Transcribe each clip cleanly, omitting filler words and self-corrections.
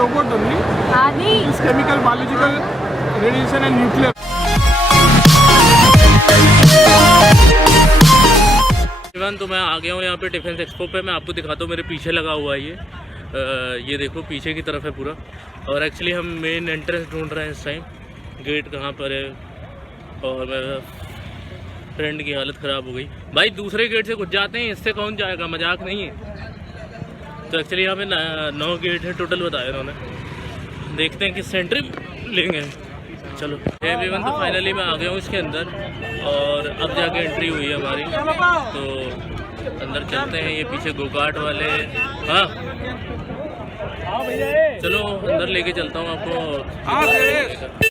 robot only. This chemical, biological, radiation and nuclear. तो मैं आ गया हूँ यहाँ पे डिफेंस एक्सपो पे। मैं आपको दिखाता हूँ, मेरे पीछे लगा हुआ है ये देखो पीछे की तरफ है पूरा। और एक्चुअली हम मेन एंट्रेंस ढूंढ रहे हैं इस टाइम, गेट कहाँ पर है। और मेरा फ्रेंड की हालत ख़राब हो गई। भाई दूसरे गेट से घुस जाते हैं, इससे कौन जाएगा, मजाक नहीं है। तो एक्चुअली यहाँ पे 9 गेट है टोटल बताया उन्होंने। देखते हैं किस सेंट्री लेंगे। चलो एवरीवन, तो फाइनली मैं आ गया हूँ इसके अंदर और अब जाके एंट्री हुई है हमारी। तो अंदर चलते हैं। ये पीछे गोकार्ट वाले, हाँ चलो अंदर लेके चलता हूँ आपको।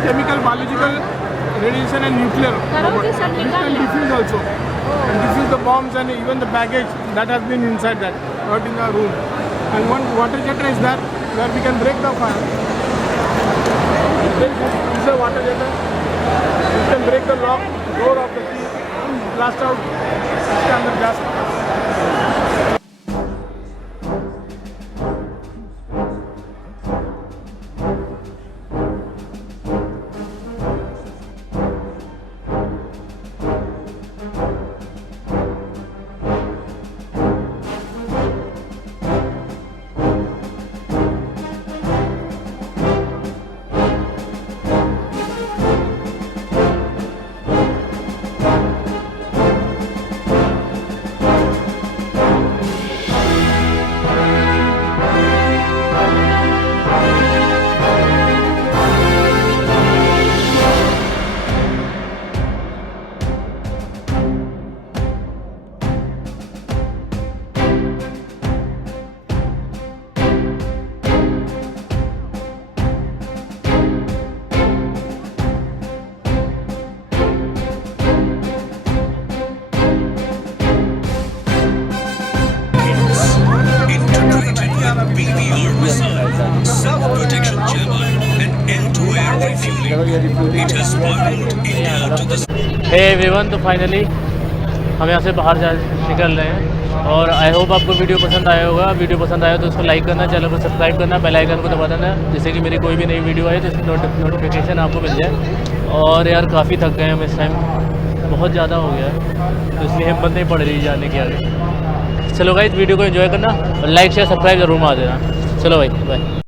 is chemical, biological, radiation and nuclear. Which can diffuse also. And diffuse the bombs and even the baggage that has been inside that, not in the room. And one water jetter is there where we can break the fire. This is a water jetter. You can break the lock, door of the key, blast out, इसके अंदर gas. Self-protection jammer and air-to-air refueling. It has spiraled India to the... hey everyone, तो finally हम यहाँ से बाहर जा निकल रहे हैं और आई होप आपको वीडियो पसंद आया होगा। वीडियो पसंद आया तो उसको लाइक करना, चैनल को सब्सक्राइब करना, बेल आइकन को दबा देना, जिससे कि मेरी कोई भी नई वीडियो आए तो इसकी नोटिफिकेशन आपको मिल जाए। और यार काफ़ी थक गए हम इस टाइम, बहुत ज़्यादा हो गया है, तो इसलिए हिम्मत नहीं पड़ रही जाने की आगे। चलो गाइस, वीडियो को एंजॉय करना और लाइक शेयर सब्सक्राइब जरूर मार देना। चलो भाई, बाय।